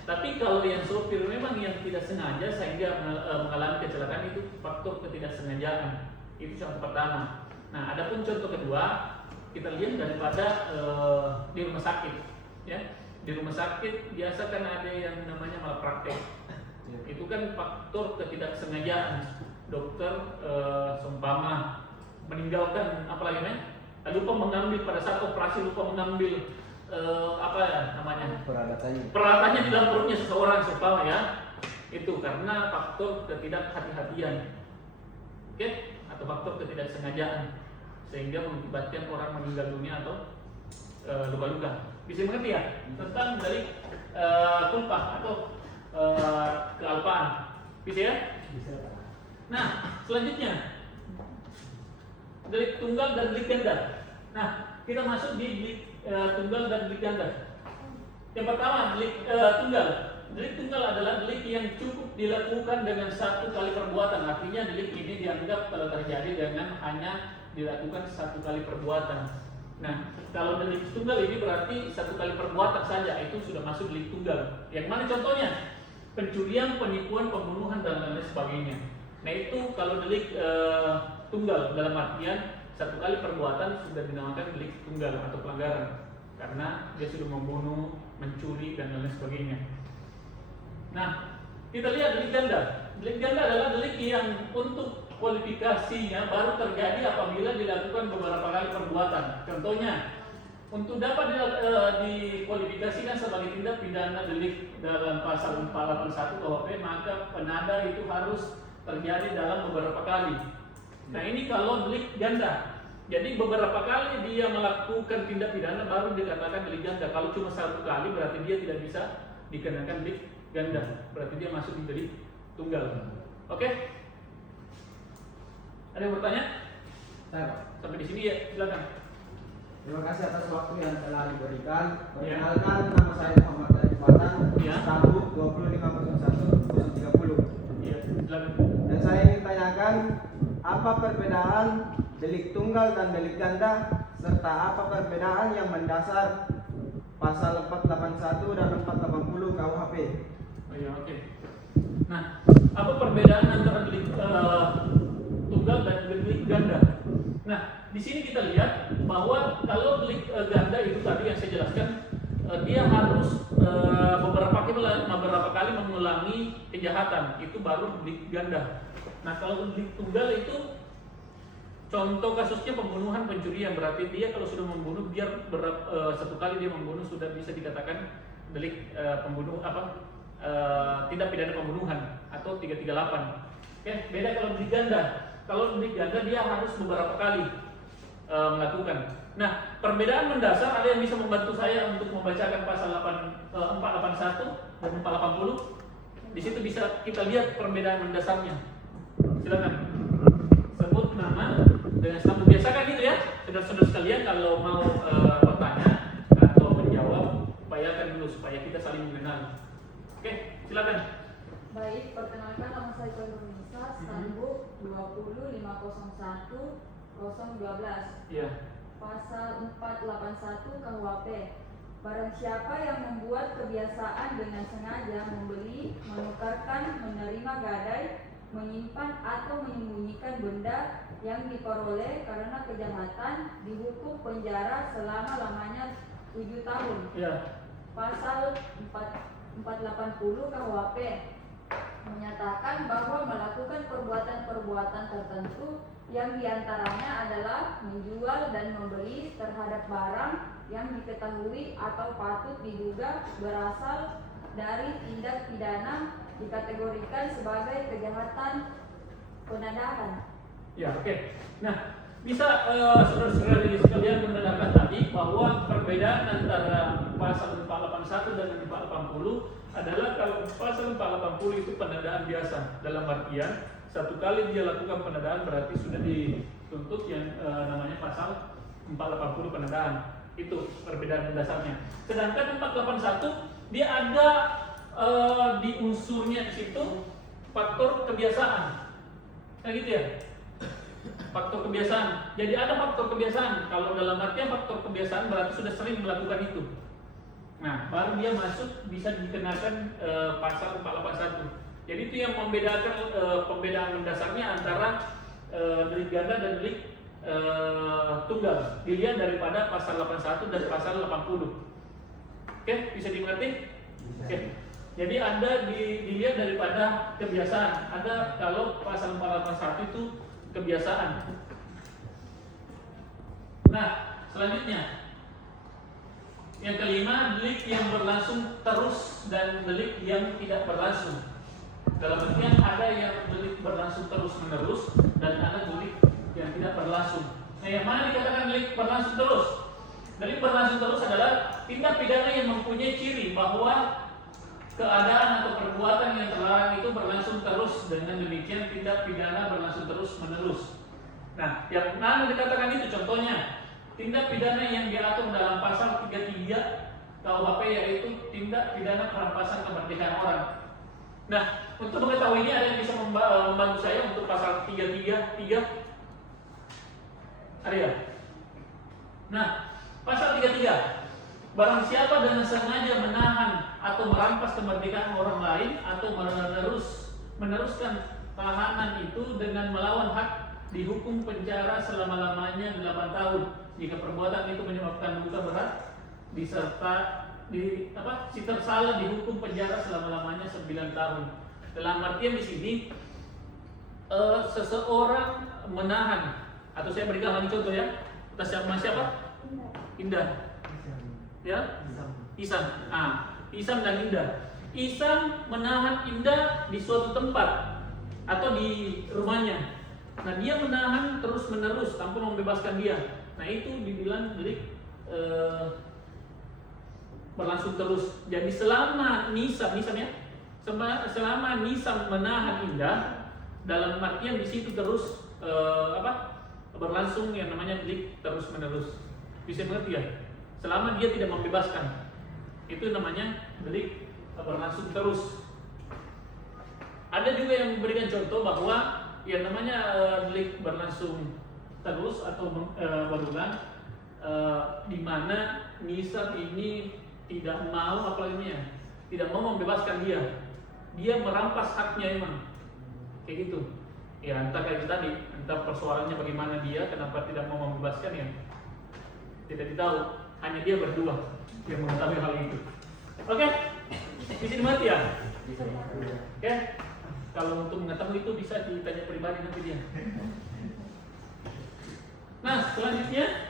Tapi kalau yang sopir memang yang tidak sengaja sehingga mengalami kecelakaan, itu faktor ketidaksengajaan. Itu contoh pertama. Nah, adapun contoh kedua kita lihat daripada di rumah sakit, ya. Di rumah sakit biasa kan ada yang namanya malpraktek. Itu kan faktor ketidaksengajaan. Dokter seumpama meninggalkan apalagi lupa mengambil pada saat operasi, lupa mengambil peralatannya di dalam perutnya seseorang seumpama ya, itu karena faktor ketidakhati-hatian, oke, atau faktor ketidaksengajaan sehingga mengakibatkan orang meninggal dunia atau luka-luka. Bisa mengerti ya tentang dari culpa atau kealpaan? Bisa ya? Bisa. Nah, selanjutnya delik tunggal dan delik ganda. Nah, kita masuk di delik tunggal dan delik ganda. Yang pertama, delik tunggal. Delik tunggal adalah delik yang cukup dilakukan dengan satu kali perbuatan. Artinya delik ini dianggap telah terjadi dengan hanya dilakukan satu kali perbuatan. Nah, kalau delik tunggal ini berarti satu kali perbuatan saja, itu sudah masuk delik tunggal. Yang mana contohnya? Pencurian, penipuan, pembunuhan, dan lain sebagainya. Nah, itu kalau delik tunggal dalam artian satu kali perbuatan sudah dinamakan delik tunggal atau pelanggaran karena dia sudah membunuh, mencuri, dan lain sebagainya. Nah, kita lihat delik ganda. Delik ganda adalah delik yang untuk kualifikasinya baru terjadi apabila dilakukan beberapa kali perbuatan. Contohnya, untuk dapat dikualifikasikan sebagai tindak pidana delik dalam pasal 481 KUHP, maka penada itu harus terjadi dalam beberapa kali. Nah, ini kalau delik ganda. Jadi beberapa kali dia melakukan tindak pidana baru dikatakan delik ganda. Kalau cuma satu kali berarti dia tidak bisa dikenakan delik ganda. Berarti dia masuk di delik tunggal. Oke? Ada yang bertanya? Saya, Pak. Sampai di sini ya, silakan. Terima kasih atas waktu yang telah diberikan. Ya. Perkenalkan, nama saya Muhammad Arifatan, Ya. Sambut 20501-030. Iya, silakan. Dan saya ingin tanyakan, apa perbedaan delik tunggal dan delik ganda, serta apa perbedaan yang mendasar pasal 481 dan 480 KUHP? Oh iya, oke. Nah, apa perbedaan antara delik tunggal dan delik ganda? Nah, di sini kita lihat bahwa kalau delik ganda itu tadi yang saya jelaskan, dia harus beberapa kali mengulangi kejahatan, itu baru delik ganda. Nah, kalau delik tunggal itu contoh kasusnya pembunuhan, pencurian, berarti dia kalau sudah membunuh biar satu kali dia membunuh sudah bisa dikatakan delik tindak pidana pembunuhan atau 338. Oke, beda kalau delik ganda. Kalau delik ganda dia harus beberapa kali melakukan. Nah, perbedaan mendasar ada yang bisa membantu saya untuk membacakan pasal 481 dan 480. Di situ bisa kita lihat perbedaan mendasarnya. Silakan. Sebut nama dengan sambung. Biasakan gitu ya, saudara-saudara sekalian kalau mau bertanya atau menjawab, upayakan dulu supaya kita saling mengenal. Oke, silakan. Baik, perkenalkan nama saya Koirul Nisa, Stambuk 20501-012. Iya. Pasal 481 KUHP. Barang siapa yang membuat kebiasaan dengan sengaja membeli, menukarkan, menerima gadai, menyimpan atau menyembunyikan benda yang diperoleh karena kejahatan, dihukum penjara selama-lamanya 7 tahun. Iya. Pasal 480 KUHP menyatakan bahwa melakukan perbuatan-perbuatan tertentu yang diantaranya adalah menjual dan membeli terhadap barang yang diketahui atau patut diduga berasal dari tindak pidana dikategorikan sebagai kejahatan penadahan. Ya, oke. Nah, bisa saudara-saudara sekalian mendengarkan tadi bahwa perbedaan antara pasal 481 dan 480 adalah kalau pasal 480 itu penadaan biasa, dalam artian satu kali dia lakukan penadaan berarti sudah dituntut yang namanya pasal 480 penadaan. Itu perbedaan mendasarnya. Sedangkan 481 dia ada di unsurnya di situ faktor kebiasaan. Kayak gitu ya. Faktor kebiasaan. Jadi ada faktor kebiasaan. Kalau dalam artian faktor kebiasaan berarti sudah sering melakukan itu. Nah, baru dia masuk bisa dikenakan pasal 481. Jadi itu yang membedakan pembedaan mendasarnya antara delik ganda dan delik tunggal. Dilihat daripada pasal 81 dan pasal 80. Oke, bisa dimengerti? Oke. Jadi Anda dilihat daripada kebiasaan. Ada kalau pasal 481 itu kebiasaan. Nah, selanjutnya yang kelima, delik yang berlangsung terus dan delik yang tidak berlangsung. Dalam artian ada yang delik berlangsung terus menerus dan ada delik yang tidak berlangsung. Nah, yang mana dikatakan delik berlangsung terus? Delik berlangsung terus adalah tindak pidana yang mempunyai ciri bahwa keadaan atau perbuatan yang terlarang itu berlangsung terus. Dengan demikian tindak pidana berlangsung terus menerus. Nah, yang mana dikatakan itu contohnya tindak pidana yang diatur dalam pasal 33 KUHP yaitu tindak pidana perampasan kemerdekaan orang. Nah, untuk mengetahui ini ada yang bisa membantu saya untuk pasal 333? Ada ya? Nah, pasal 33. Barang siapa dengan sengaja menahan atau merampas kemerdekaan orang lain atau meneruskan tahanan itu dengan melawan hak dihukum penjara selama-lamanya 8 tahun jika perbuatan itu menyebabkan luka berat si tersalah dihukum penjara selama-lamanya 9 tahun. Dalam artian di sini seseorang menahan, atau saya berikan lagi contoh ya, atas nama siapa? Indah. Ya? Isam. Isam dan Indah. Isam menahan Indah di suatu tempat atau di rumahnya. Nah, dia menahan terus-menerus tanpa membebaskan dia. Nah, itu dibilang delik berlangsung terus. Jadi selama Nisam ya, selama Nisam menahan Indah, dalam artian di situ terus berlangsung yang namanya delik terus-menerus. Bisa mengerti ya? Selama dia tidak membebaskan, itu namanya delik berlangsung terus. Ada juga yang memberikan contoh bahwa yang namanya delik berlangsung terus atau berulang, di mana Nisab ini tidak mau tidak mau membebaskan dia merampas haknya emang, kayak gitu. Ya entah kayak tadi, entah persoalannya bagaimana dia, kenapa tidak mau membebaskan ya, tidak ditahu. Hanya dia berdua yang mengetahui hal itu. Oke, bisa dimengerti ya? Oke, kalau untuk mengetahui itu bisa ditanya pribadi nanti dia. Nah, selanjutnya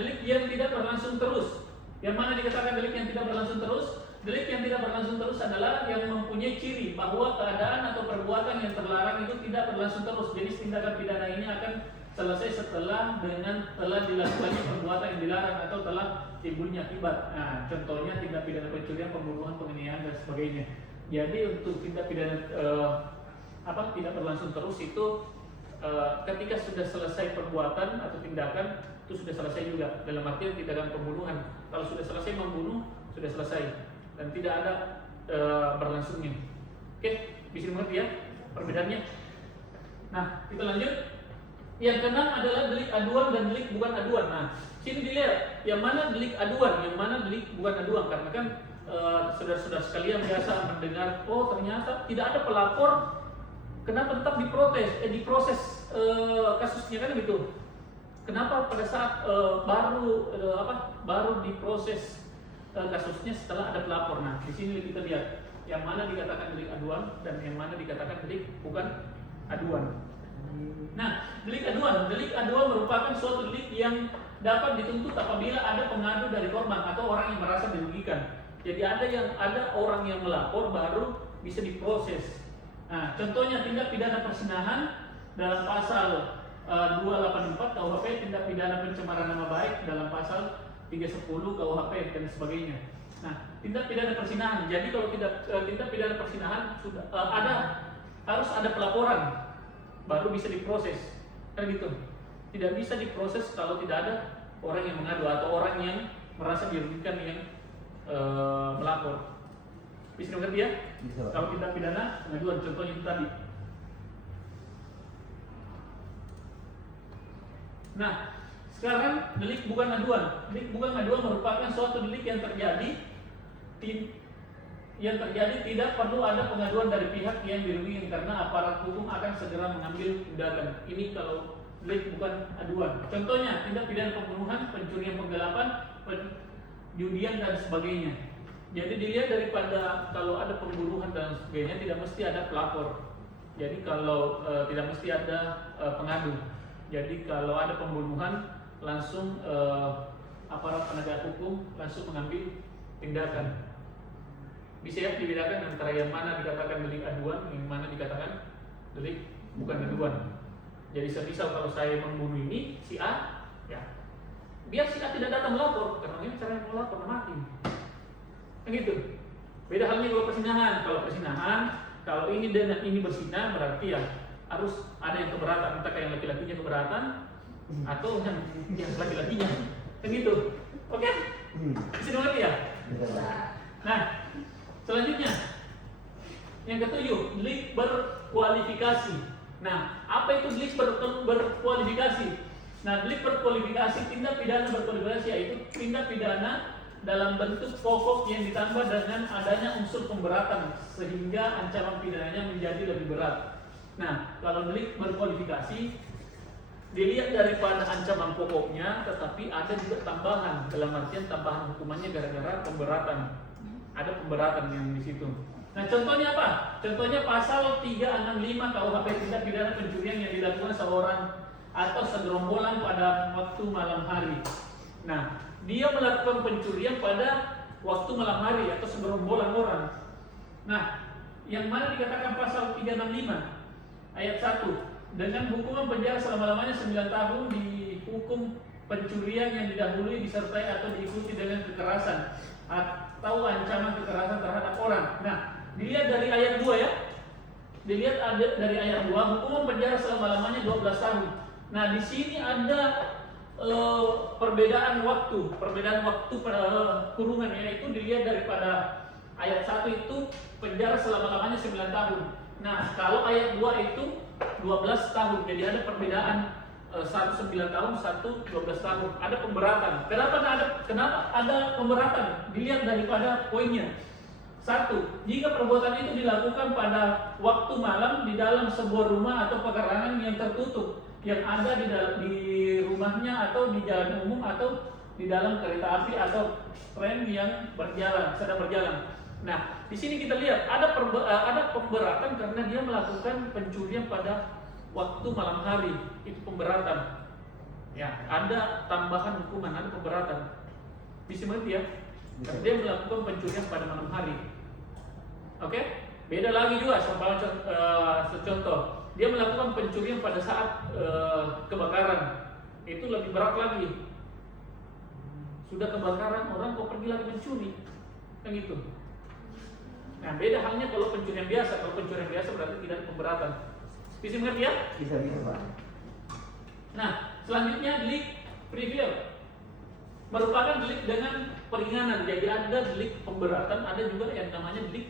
delik yang tidak berlangsung terus. Yang mana dikatakan delik yang tidak berlangsung terus? Delik yang tidak berlangsung terus adalah yang mempunyai ciri bahwa keadaan atau perbuatan yang terlarang itu tidak berlangsung terus. Jadi tindakan pidana ini akan selesai setelah dilakukannya perbuatan yang dilarang atau telah timbulnya akibat. Nah, contohnya tindak pidana pencurian, pembunuhan, penganiayaan dan sebagainya. Jadi untuk tindak pidana tidak berlangsung terus itu ketika sudah selesai perbuatan atau tindakan itu sudah selesai juga. Dalam artian tindakan pembunuhan, kalau sudah selesai membunuh sudah selesai dan tidak ada berlangsungnya. Oke, bisa mengerti ya perbedaannya. Nah, kita lanjut. Yang keenam adalah delik aduan dan delik bukan aduan. Nah, sini dilihat yang mana delik aduan, yang mana delik bukan aduan. Karena kan saudara-saudara sekalian biasa mendengar, oh ternyata tidak ada pelapor, kenapa tetap diproses kasusnya kan gitu. Kenapa pada saat baru diproses kasusnya setelah ada pelapor. Nah, di sini kita lihat yang mana dikatakan delik aduan dan yang mana dikatakan delik bukan aduan. Nah, delik aduan merupakan suatu delik yang dapat dituntut apabila ada pengadu dari korban atau orang yang merasa dirugikan. Jadi ada orang yang melapor baru bisa diproses. Nah, contohnya tindak pidana perzinahan dalam pasal 284 KUHP, tindak pidana pencemaran nama baik dalam pasal 310 KUHP dan sebagainya. Nah, tindak pidana perzinahan. Jadi kalau tindak pidana perzinahan sudah harus ada pelaporan baru bisa diproses, kan gitu. Tidak bisa diproses kalau tidak ada orang yang mengadu atau orang yang merasa dirugikan yang melapor. Bisa mengerti ya? Bisa. Kalau tindak pidana pengaduan, contohnya itu tadi. Nah, sekarang delik bukan aduan. Delik bukan aduan merupakan suatu delik yang terjadi tidak perlu ada pengaduan dari pihak yang dirugikan karena aparat hukum akan segera mengambil tindakan. Ini kalau delik bukan aduan. Contohnya tindak pidana pembunuhan, pencurian, penggelapan, penjudian dan sebagainya. Jadi dilihat daripada kalau ada pembunuhan dan sebagainya tidak mesti ada pelapor. Jadi kalau tidak mesti ada pengadu. Jadi kalau ada pembunuhan langsung aparat penegak hukum langsung mengambil tindakan. Bisa ya dibedakan antara yang mana dikatakan delik aduan, yang mana dikatakan delik bukan aduan. Jadi semisal kalau saya membunuh ini si A, ya biar si A tidak datang melapor karena ini cara yang melapor mati. Kan gitu. Beda halnya kalau persinahan. Kalau ini dan ini bersinah berarti ya harus ada yang keberatan, entah yang laki-lakinya keberatan atau yang laki-lakinya. Kan gitu. Oke? Bisa mengerti ya? Nah, selanjutnya yang ketujuh, delik berkualifikasi. Nah, apa itu delik berkualifikasi? Nah, delik berkualifikasi, tindak pidana berkualifikasi yaitu tindak pidana dalam bentuk pokok yang ditambah dengan adanya unsur pemberatan sehingga ancaman pidananya menjadi lebih berat. Nah, kalau delik berkualifikasi dilihat daripada ancaman pokoknya, tetapi ada juga tambahan, dalam artian tambahan hukumannya gara-gara pemberatan. Ada pemberatan yang di situ. Nah, contohnya apa? Contohnya pasal 365 KUHP tindak pidana pencurian yang dilakukan seorang atau segerombolan pada waktu malam hari. Nah, dia melakukan pencurian pada waktu malam hari atau segerombolan orang. Nah, yang mana dikatakan pasal 365 ayat 1, dengan hukuman penjara selama-lamanya 9 tahun dihukum pencurian yang didahului disertai atau diikuti dengan kekerasan atau ancaman kekerasan terhadap orang. Nah, dilihat dari ayat 2 ya. Dilihat ada dari ayat 2, hukuman penjara selama-lamanya 12 tahun. Nah, di sini ada perbedaan waktu pada kurungan, yaitu dilihat daripada ayat 1 itu penjara selama-lamanya 9 tahun. Nah, kalau ayat 2 itu 12 tahun. Jadi ada perbedaan, satu 9 tahun, satu 12 tahun. Ada pemberatan. Kenapa ada pemberatan? Dilihat daripada poinnya. 1. Jika perbuatan itu dilakukan pada waktu malam di dalam sebuah rumah atau pekarangan yang tertutup, yang ada di rumahnya atau di jalan umum atau di dalam kereta api atau tren yang sedang berjalan. Nah, di sini kita lihat ada pemberatan karena dia melakukan pencurian pada waktu malam hari. Itu pemberatan. Ya, ada tambahan hukuman, ada pemberatan. Bisa mengerti ya? Karena dia melakukan pencurian pada malam hari. Oke? Beda lagi juga, contoh. Dia melakukan pencurian pada saat kebakaran. Itu lebih berat lagi. Sudah kebakaran, orang kok pergi lagi mencuri. Kan gitu. Nah, beda halnya kalau pencurian biasa. Kalau pencurian biasa berarti tidak ada pemberatan. Bisa mengerti ya? Bisa Pak. Nah, selanjutnya delik trivial merupakan delik dengan peringanan. Jadi ada delik pemberatan, ada juga yang namanya delik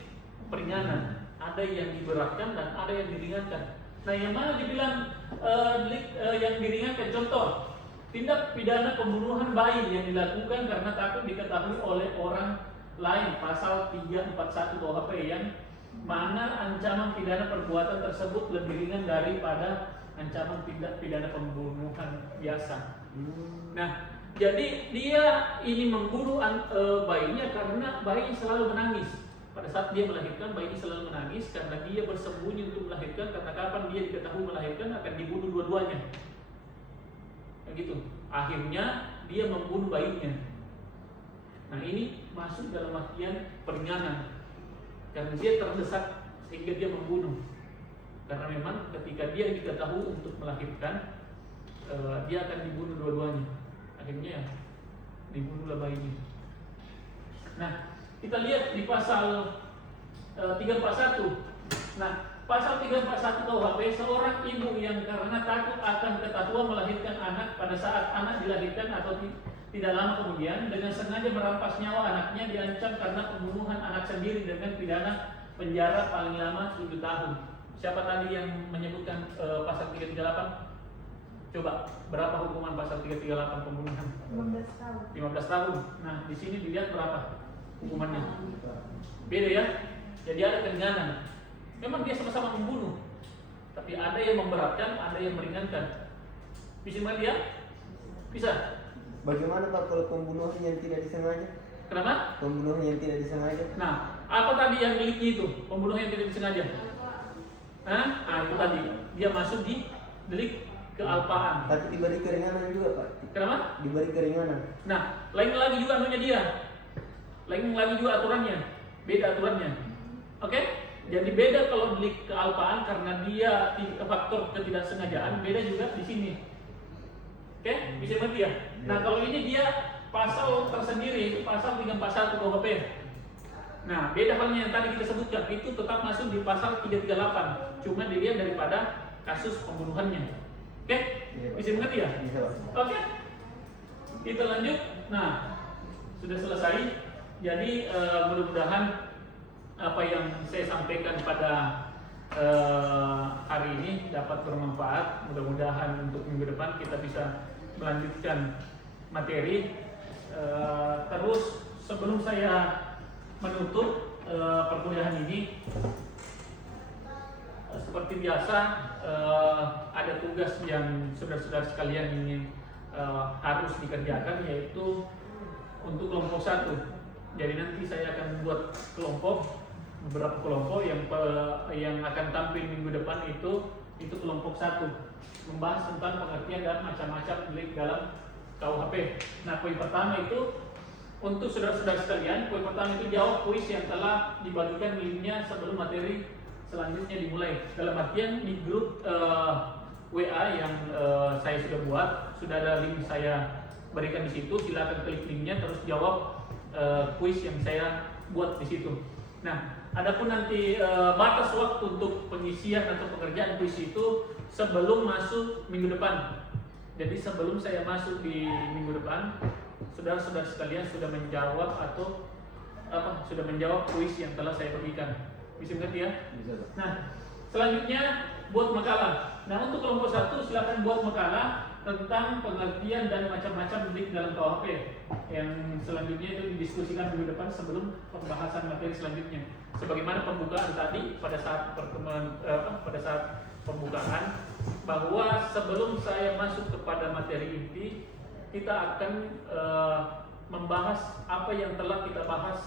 peringanan. Ada yang diberatkan dan ada yang diringankan. Nah, yang mana dibilang delik yang diringankan? Contoh, tindak pidana pembunuhan bayi yang dilakukan karena takut diketahui oleh orang lain, pasal 341 KUHP, yang mana ancaman pidana perbuatan tersebut lebih ringan daripada ancaman tindak pidana pembunuhan biasa. Nah, jadi dia ini membunuh bayinya karena bayi selalu menangis. Pada saat dia melahirkan, bayi selalu menangis karena dia bersembunyi untuk melahirkan, karena kapan dia diketahui melahirkan akan dibunuh dua-duanya. Begitu. Akhirnya dia membunuh bayinya. Nah, ini masuk dalam artian peringanan karena dia terdesak sehingga dia membunuh. Karena memang ketika dia diketahui untuk melahirkan, dia akan dibunuh dua-duanya. Akhirnya dibunuhlah bayinya. Nah, kita lihat di pasal 341. Nah, pasal 341 KUHP, seorang ibu yang karena takut akan ketahuan melahirkan anak pada saat anak dilahirkan atau tidak lama kemudian dengan sengaja merampas nyawa anaknya diancam karena pembunuhan anak sendiri dengan pidana penjara paling lama 7 tahun. Siapa tadi yang menyebutkan pasal 338? Coba, berapa hukuman pasal 338 pembunuhan? 15 tahun. 15 tahun. Nah, di sini dilihat berapa hukumannya? Beda ya. Jadi ada keringanan. Memang dia sama-sama membunuh, tapi ada yang memberatkan, ada yang meringankan. Bisa mengerti ya? Bisa. Bagaimana Pak kalau pembunuhan yang tidak disengaja? Kenapa? Pembunuhan yang tidak disengaja. Nah, apa tadi yang deliknya itu? Pembunuhan yang tidak disengaja. Hah? Nah, itu tadi. Dia masuk di delik kealpaan. Tapi diberi keringanan juga Pak. Kenapa? Diberi keringanan. Nah, lain lagi juga anunya dia. Lain lagi juga aturannya. Beda aturannya. Oke? Jadi beda kalau delik kealpaan karena dia faktor ketidaksengajaan, beda juga di sini. Oke? Bisa mengerti ya? Nah, kalau ini dia pasal tersendiri, itu pasal 341 KUHP. Nah, beda halnya yang tadi kita sebutkan, itu tetap masuk di pasal 338, cuma dilihat daripada kasus pembunuhannya. Oke? Bisa mengerti ya? Bisa, Pak. Oke. Kita lanjut. Nah, sudah selesai. Jadi mudah-mudahan apa yang saya sampaikan pada hari ini dapat bermanfaat. Mudah-mudahan untuk minggu depan kita bisa melanjutkan materi. Terus sebelum saya menutup perkuliahan ini, seperti biasa ada tugas yang saudara-saudara sekalian ingin harus dikerjakan, yaitu untuk kelompok 1. Jadi nanti saya akan membuat beberapa kelompok yang akan tampil minggu depan itu kelompok 1, membahas tentang pengertian dan macam-macam delik dalam KUHP. Nah, poin pertama itu untuk saudara-saudara sekalian, poin pertama itu jawab kuis yang telah dibagikan linknya sebelum materi selanjutnya dimulai. Dalam artian di grup WA yang saya sudah buat, sudah ada link saya berikan di situ. Silakan klik linknya terus jawab kuis yang saya buat di situ. Nah, adapun nanti batas waktu untuk pengisian atau pengerjaan kuis itu sebelum masuk minggu depan. Jadi sebelum saya masuk di minggu depan, saudara-saudara sekalian sudah menjawab atau sudah menjawab kuis yang telah saya berikan. Bisa mengerti ya? Bisa, Pak. Nah, selanjutnya buat makalah. Nah, untuk kelompok 1 silakan buat makalah tentang pengertian dan macam-macam delik dalam KUHP. Yang selanjutnya itu didiskusikan minggu depan sebelum pembahasan materi selanjutnya. Sebagaimana pembukaan tadi pada saat pembukaan, bahwa sebelum saya masuk kepada materi inti, kita akan membahas apa yang telah kita bahas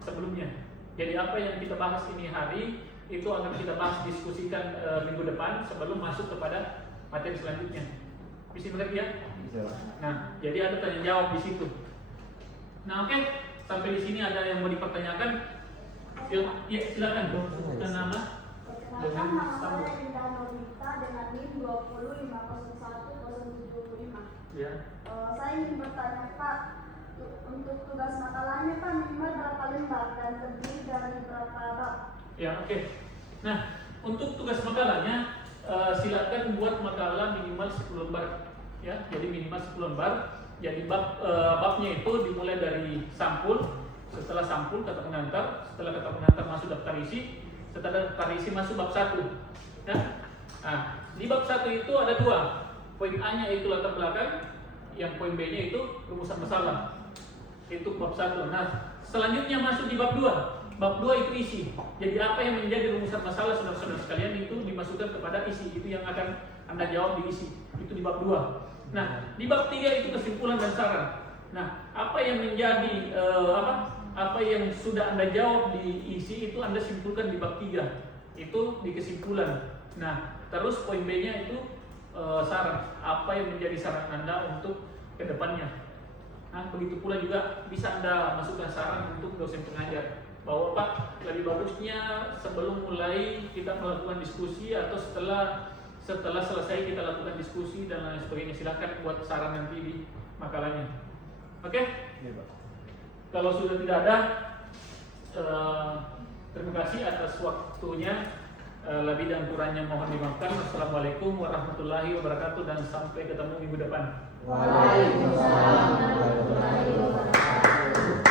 sebelumnya. Jadi apa yang kita bahas ini hari itu akan kita bahas diskusikan minggu depan sebelum masuk kepada materi selanjutnya. Bisa mengerti ya? Bisa, Pak. Nah, jadi ada tanya jawab di situ. Nah, oke. Sampai di sini ada yang mau dipertanyakan? Ya, silakan. Dan nama? Perkenalkan, nama saya Indah Novita dengan NIM 20501-075. Ya. Saya ingin bertanya, Pak, untuk tugas makalahnya Pak minimal berapa lembar dan terdiri dari berapa bab? Ya, oke. Nah, untuk tugas makalahnya silakan buat makalah minimal 10 lembar. Ya, jadi minimal 10 lembar. Jadi babnya itu dimulai dari sampul. Setelah sampul kata pengantar, setelah kata pengantar masuk daftar isi, setelah daftar isi masuk bab 1. Ya. Nah, di bab 1 itu ada 2. Poin A-nya itu latar belakang, yang poin B-nya itu rumusan masalah. Itu bab 1. Nah, selanjutnya masuk di bab 2. Bab 2 itu isi. Jadi apa yang menjadi rumusan masalah saudara-saudara sekalian itu dimasukkan kepada isi. Itu yang akan Anda jawab di isi. Itu di bab 2. Nah, di bab 3 itu kesimpulan dan saran. Nah, apa yang menjadi apa yang sudah Anda jawab di isi itu Anda simpulkan di bab 3. Itu di kesimpulan. Nah, terus poin B-nya itu saran. Apa yang menjadi saran Anda untuk kedepannya. Nah, begitu pula juga bisa Anda masukkan saran untuk dosen pengajar. Bahwa Pak, lebih bagusnya sebelum mulai kita melakukan diskusi atau setelah selesai kita lakukan diskusi dan lain sebagainya. Silakan buat saran nanti di makalahnya. Oke? Iya, Pak. Kalau sudah tidak ada, terima kasih atas waktunya. Lebih dan kurangnya mohon dimaafkan. Assalamualaikum warahmatullahi wabarakatuh dan sampai ketemu minggu depan. Waalaikumsalam warahmatullahi wabarakatuh.